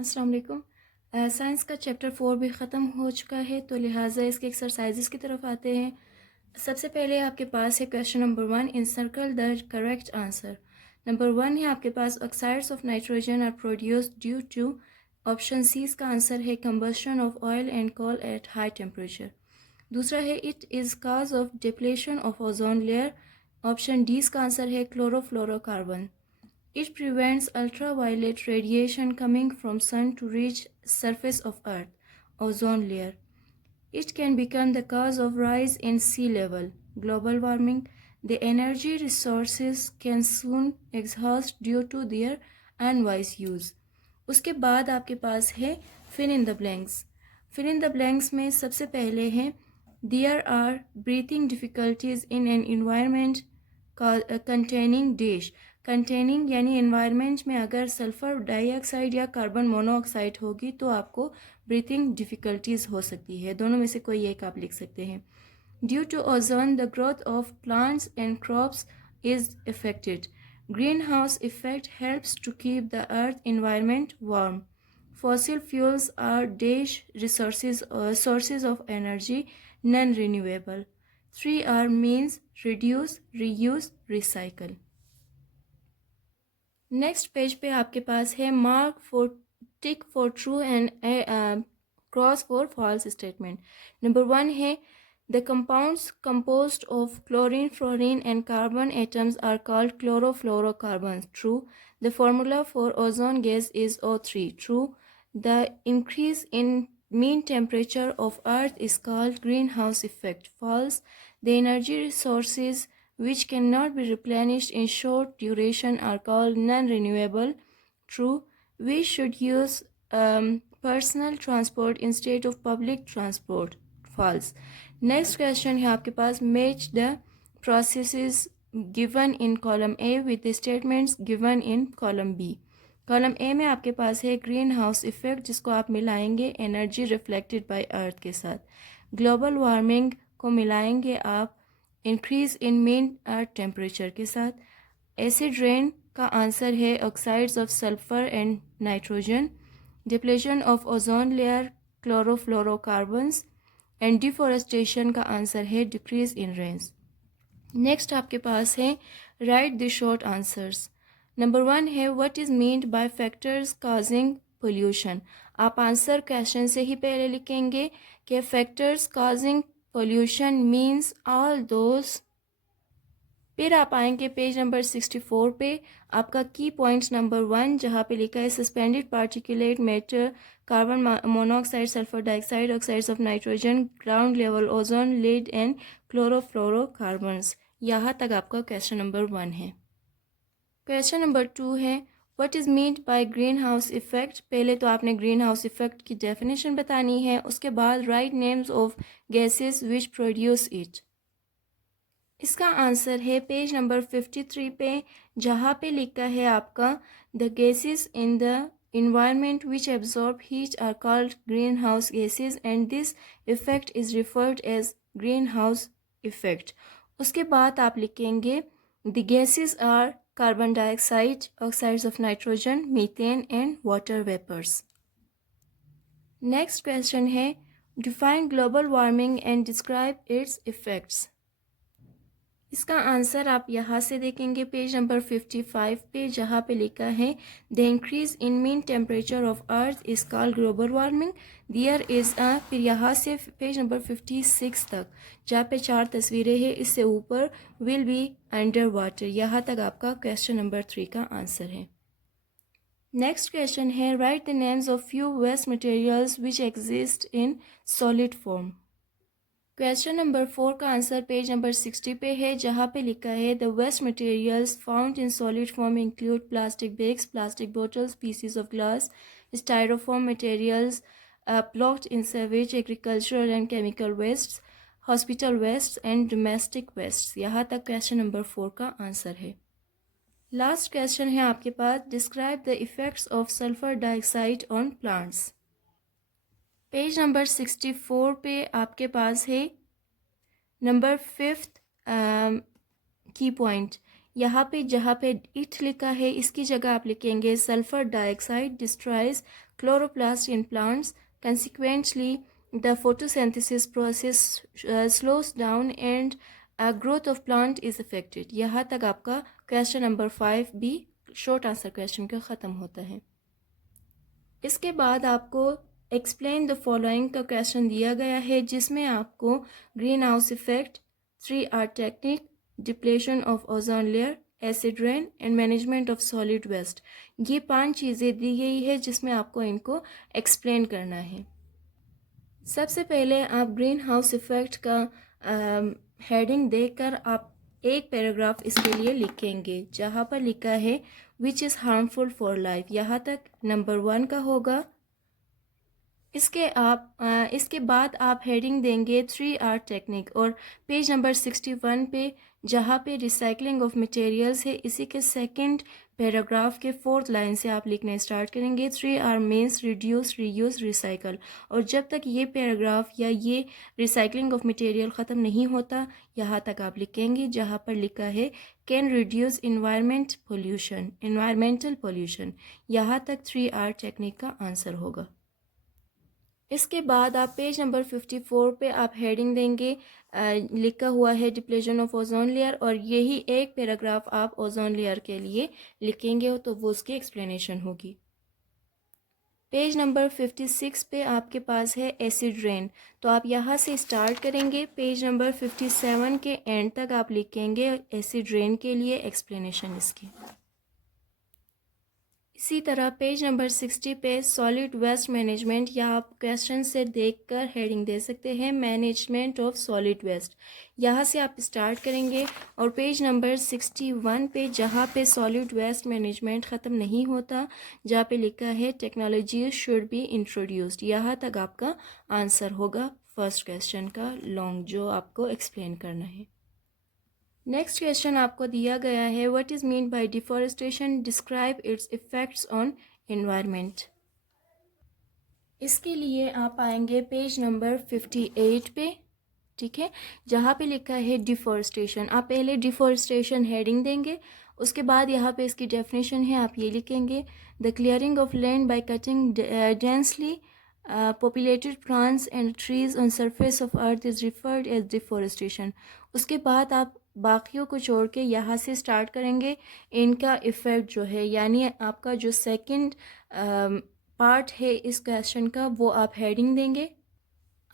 अस्सलाम वालेकुम। साइंस का चैप्टर 4 भी ख़त्म हो चुका है, तो लिहाजा इसके एक्सरसाइजेस की तरफ आते हैं। सबसे पहले आपके पास है question number 1, encircle the correct answer. Number 1 है आपके पास oxides of nitrogen are produced due to, option C इसका आंसर है combustion of oil and coal at high temperature. दूसरा है it is cause of depletion of ozone layer, option D इसका answer है chlorofluorocarbon. It prevents ultraviolet radiation coming from sun to reach surface of earth, ozone layer. It can become the cause of rise in sea level, global warming. The energy resources can soon exhaust due to their unwise use. उसके बाद आपके पास है fill in the blanks. Fill in the blanks में सबसे पहले है there are breathing difficulties in an environment containing dash. Containing यानी एनवायरनमेंट में अगर सल्फ़र डाइऑक्साइड या कार्बन मोनोऑक्साइड होगी तो आपको ब्रीथिंग डिफ़िकल्टीज़ हो सकती है। दोनों में से कोई एक आप लिख सकते हैं। Due to ozone the growth of plants and crops is affected. Greenhouse effect helps to keep the earth environment warm. Fossil fuels are dash resources sources of energy, non renewable. 3R means reduce, reuse, recycle. Next page पे आपके पास है mark for tick for true and cross for false statement. Number 1 है the compounds composed of chlorine, fluorine and carbon atoms are called chlorofluorocarbons. True. The formula for ozone gas is O3. True. The increase in mean temperature of earth is called greenhouse effect. False. The energy resources which cannot be replenished in short duration are called non-renewable. True. We should use personal transport instead of public transport. False. Next question है आपके पास match the processes given in column A with the statements given in column B. Column A में आपके पास है green house effect, जिसको आप मिलाएंगे energy reflected by अर्थ के साथ। ग्लोबल वार्मिंग को मिलाएंगे आप increase in mean earth temperature के साथ। एसिड रेन का आंसर है oxides of sulphur and nitrogen. Depletion of ozone layer chlorofluorocarbons and deforestation का आंसर है डिक्रीज इन रेन्स। नेक्स्ट आपके पास है write the short answers. Number 1 है what is meant by factors causing pollution. आप answer question से ही पहले लिखेंगे कि factors causing pollution means all those. फिर आप आएंगे पेज नंबर 64 पे, आपका की पॉइंट्स नंबर 1 जहाँ पे लिखा है suspended particulate matter, carbon monoxide, sulphur dioxide, oxides of nitrogen, ground level ozone, lead and chlorofluorocarbons. यहाँ तक आपका क्वेश्चन नंबर 1 है। क्वेश्चन नंबर 2 है what is meant by green house effect. पहले तो आपने ग्रीन हाउस इफेक्ट की डेफिनेशन बतानी है, उसके बाद right names of gases which produce it. इसका आंसर है पेज नंबर 53 पे, जहाँ पे लिखा है आपका the gases in the environment which absorb heat are called greenhouse gases and this effect is referred as greenhouse effect. उसके बाद आप लिखेंगे the gases are carbon dioxide, oxides of nitrogen, methane and water vapors. Next question है define global warming and describe its effects. इसका answer आप यहाँ से देखेंगे पेज नंबर 55 पे, जहाँ पे लिखा है the increase in mean temperature of earth is called global warming. Their is a, फिर यहाँ से पेज नंबर 56 तक जहाँ पे 4 तस्वीरें हैं, इससे ऊपर विल बी अंडर वाटर। यहाँ तक आपका क्वेश्चन नंबर 3 का आंसर है। नेक्स्ट क्वेश्चन है write the names of few waste materials which exist in solid form. Question number 4 का आंसर पेज नंबर 60 पे है, जहाँ पे लिखा है the waste materials found in solid form include plastic bags, plastic bottles, pieces of glass, styrofoam materials, blocked in sewage, agricultural and chemical waste, hospital waste and domestic waste. यहाँ तक question number 4 का answer है। Last question है आपके पास describe the effects of sulphur dioxide on plants. Page number 64 पे आपके पास है नंबर 5 की पॉइंट। यहाँ पे जहाँ पे इट लिखा है इसकी जगह आप लिखेंगे sulphur dioxide destroys chloroplast in plants. Consequently, the photosynthesis process slows down and growth of plant is affected. यहाँ तक आपका क्वेश्चन नंबर 5 भी शॉर्ट आंसर क्वेश्चन का ख़त्म होता है। इसके बाद आपको एक्सप्लेन द फॉलोइंग का क्वेश्चन दिया गया है, जिसमें आपको greenhouse effect, 3R technique, depletion of ozone layer, acid rain and management of solid waste, ये 5 चीज़ें दी गई है जिसमें आपको इनको एक्सप्लेन करना है। सबसे पहले आप ग्रीन हाउस इफेक्ट का हेडिंग देकर आप एक पैराग्राफ इसके लिए लिखेंगे, जहाँ पर लिखा है which is harmful for life, यहाँ तक नंबर 1 का होगा। इसके बाद आप हेडिंग देंगे 3R टेक्निक, और पेज नंबर 61 पे जहाँ पे रिसाइकलिंग ऑफ मटेरियल्स है, इसी के सेकंड पैराग्राफ के 4th लाइन से आप लिखना स्टार्ट करेंगे। 3R means reduce, reuse, recycle, और जब तक ये पैराग्राफ या ये रिसाइकलिंग ऑफ मटेरियल ख़त्म नहीं होता, यहाँ तक आप लिखेंगे जहाँ पर लिखा है कैन रिड्यूस इन्वायरमेंटल पोल्यूशन, यहाँ तक 3R टेक्निक का आंसर होगा। इसके बाद आप पेज नंबर 54 पे आप हेडिंग देंगे, लिखा हुआ है डिप्लेशन ऑफ ओजोन लेयर, और यही एक पैराग्राफ आप ओजोन लेयर के लिए लिखेंगे तो वो उसकी एक्सप्लेनेशन होगी। पेज नंबर 56 पे आपके पास है एसिड रेन, तो आप यहाँ से स्टार्ट करेंगे, पेज नंबर 57 के एंड तक आप लिखेंगे एसिड रेन के लिए एक्सप्लेनेशन इसकी। इसी तरह पेज नंबर 60 पे सॉलिड वेस्ट मैनेजमेंट, या आप क्वेश्चन से देखकर हेडिंग दे सकते हैं मैनेजमेंट ऑफ सॉलिड वेस्ट, यहाँ से आप स्टार्ट करेंगे, और पेज नंबर 61 पे जहाँ पे सॉलिड वेस्ट मैनेजमेंट ख़त्म नहीं होता, जहाँ पे लिखा है टेक्नोलॉजी शुड बी इंट्रोड्यूस्ड, यहाँ तक आपका आंसर होगा फर्स्ट क्वेश्चन का लॉन्ग, जो आपको एक्सप्लेन करना है। नेक्स्ट क्वेश्चन आपको दिया गया है what is mean by deforestation, describe it's effects on environment. इसके लिए आप आएंगे पेज नंबर 58 पे, ठीक है, जहाँ पे लिखा है डिफॉरेस्टेशन। आप पहले डिफॉरेस्टेशन हेडिंग देंगे, उसके बाद यहाँ पे इसकी डेफिनेशन है, आप ये लिखेंगे the clearing of land by cutting densely populated plants and trees on surface of earth is referred as deforestation। उसके बाद आप बाकियों को छोड़ के यहाँ से स्टार्ट करेंगे इनका इफ़ेक्ट जो है, यानी आपका जो सेकंड पार्ट है इस क्वेश्चन का, वो आप हेडिंग देंगे।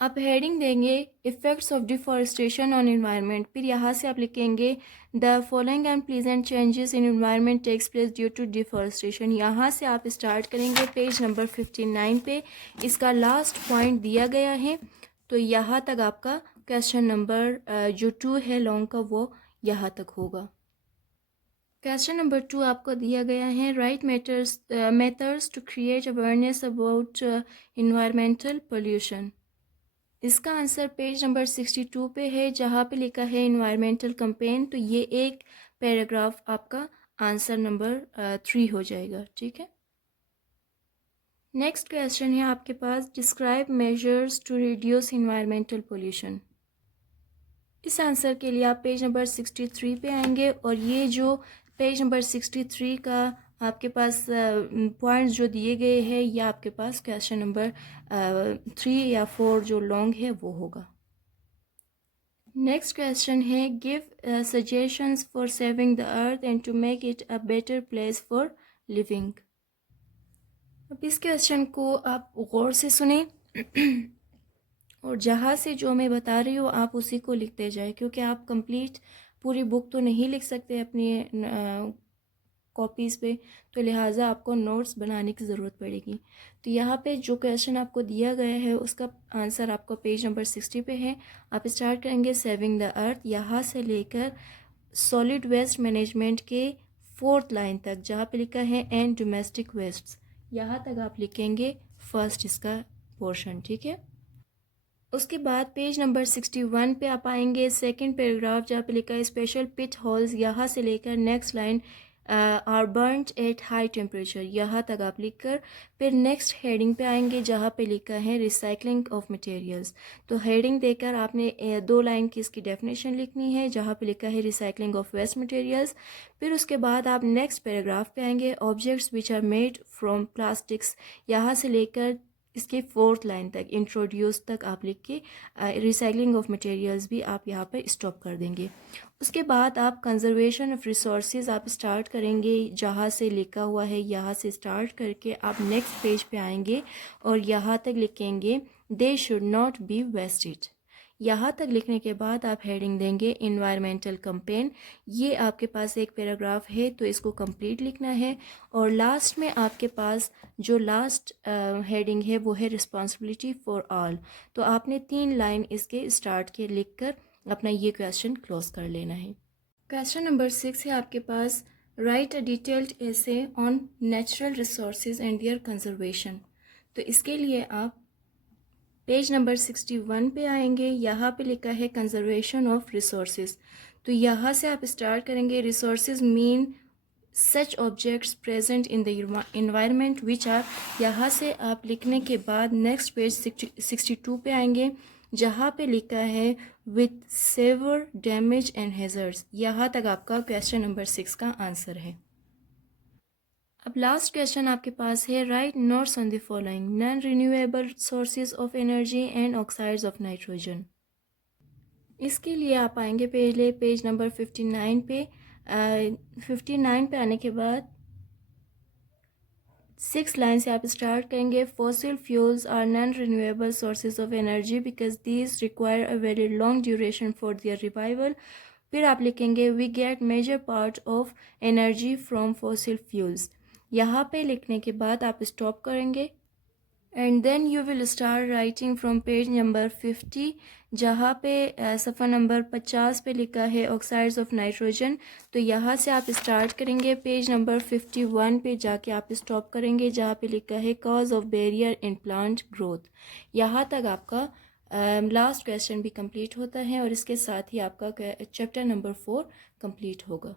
आप हेडिंग देंगे effects of deforestation on environment, फिर यहाँ से आप लिखेंगे the following unpleasant changes in environment takes place due to deforestation. यहाँ से आप स्टार्ट करेंगे पेज नंबर 59 पे, इसका लास्ट पॉइंट दिया गया है, तो यहाँ तक आपका क्वेश्चन नंबर जो 2 है लॉन्ग का, वो यहाँ तक होगा। क्वेश्चन नंबर 2 आपको दिया गया है write methods to create awareness about environmental pollution. इसका आंसर पेज नंबर 62 पे है, जहाँ पे लिखा है इन्वायरमेंटल कैंपेन, तो ये एक पैराग्राफ आपका आंसर नंबर 3 हो जाएगा, ठीक है। नेक्स्ट क्वेश्चन है आपके पास describe measures to reduce environmental pollution. इस आंसर के लिए आप पेज नंबर 63 पे आएंगे, और ये जो पेज नंबर 63 का आपके पास पॉइंट्स जो दिए गए हैं, या आपके पास क्वेश्चन नंबर 3 या 4 जो लॉन्ग है वो होगा। नेक्स्ट क्वेश्चन है give suggestions for saving the earth and to make it a better place for living. अब इस क्वेश्चन को आप गौर से सुने और जहाँ से जो मैं बता रही हूँ आप उसी को लिखते जाए, क्योंकि आप कंप्लीट पूरी बुक तो नहीं लिख सकते अपनी कॉपीज़ पे, तो लिहाजा आपको नोट्स बनाने की ज़रूरत पड़ेगी। तो यहाँ पे जो क्वेश्चन आपको दिया गया है उसका आंसर आपको पेज नंबर 60 पे है। आप स्टार्ट करेंगे सेविंग द अर्थ, यहाँ से लेकर सॉलिड वेस्ट मैनेजमेंट के 4th लाइन तक, जहाँ पे लिखा है एंड डोमेस्टिक वेस्ट, यहाँ तक आप लिखेंगे फर्स्ट इसका पोर्शन, ठीक है। उसके बाद पेज नंबर 61 पे आप आएंगे सेकंड पैराग्राफ, जहाँ पे लिखा है स्पेशल पिट होल्स, यहाँ से लेकर next line are burned at high temperature, यहाँ तक आप लिखकर फिर नेक्स्ट हेडिंग पे आएंगे जहाँ पे लिखा है रिसाइकलिंग ऑफ मटेरियल्स। तो हेडिंग देकर आपने 2 लाइन की इसकी डेफिनेशन लिखनी है जहाँ पे लिखा है रिसाइकलिंग ऑफ वेस्ट मटेरियल्स। फिर उसके बाद आप नेक्स्ट पैराग्राफ पे आएंगे objects which are made from plastics, यहाँ से लेकर इसके 4th लाइन तक इंट्रोड्यूस तक आप लिख के रिसाइकलिंग ऑफ मटेरियल्स भी आप यहाँ पे स्टॉप कर देंगे। उसके बाद आप कंजर्वेशन ऑफ रिसोर्सेज आप स्टार्ट करेंगे जहाँ से लिखा हुआ है, यहाँ से स्टार्ट करके आप नेक्स्ट पेज पे आएंगे और यहाँ तक लिखेंगे they should not be wasted. यहाँ तक लिखने के बाद आप हेडिंग देंगे इन्वायरमेंटल कैंपेन। ये आपके पास एक पैराग्राफ है तो इसको कंप्लीट लिखना है। और लास्ट में आपके पास जो लास्ट हेडिंग है वो है रिस्पॉन्सिबिलिटी फॉर ऑल। तो आपने 3 लाइन इसके स्टार्ट के लिखकर अपना ये क्वेश्चन क्लोज कर लेना है। क्वेश्चन नंबर 6 है आपके पास write a detailed essay on natural resources and their conservation. तो इसके लिए आप पेज नंबर 61 पे आएंगे, यहाँ पे लिखा है कंजर्वेशन ऑफ रिसोर्सेज। तो यहाँ से आप स्टार्ट करेंगे resources mean such objects present in the environment which are, यहाँ से आप लिखने के बाद नेक्स्ट पेज 62 पे आएंगे जहाँ पे लिखा है with severe damage and hazards. यहाँ तक आपका क्वेश्चन नंबर 6 का आंसर है। अब लास्ट क्वेश्चन आपके पास है right notes on the following non renewable sources of energy and oxides of nitrogen. इसके लिए आप आएंगे पहले पेज नंबर 59 पे। 59 पे आने के बाद 6 लाइन से आप स्टार्ट करेंगे fossil fuels are non renewable sources of energy because these require a very long duration for their revival. फिर आप लिखेंगे we get major part of energy from fossil fuels. यहाँ पे लिखने के बाद आप स्टॉप करेंगे and then you will start writing from page number 50 जहाँ पे सफ़ा नंबर 50 पे लिखा है ऑक्साइड्स ऑफ नाइट्रोजन। तो यहाँ से आप स्टार्ट करेंगे पेज नंबर 51 पे जाके आप स्टॉप करेंगे जहाँ पे लिखा है cause of barrier in plant growth. यहाँ तक आपका लास्ट क्वेश्चन भी कंप्लीट होता है और इसके साथ ही आपका चैप्टर नंबर 4 कंप्लीट होगा।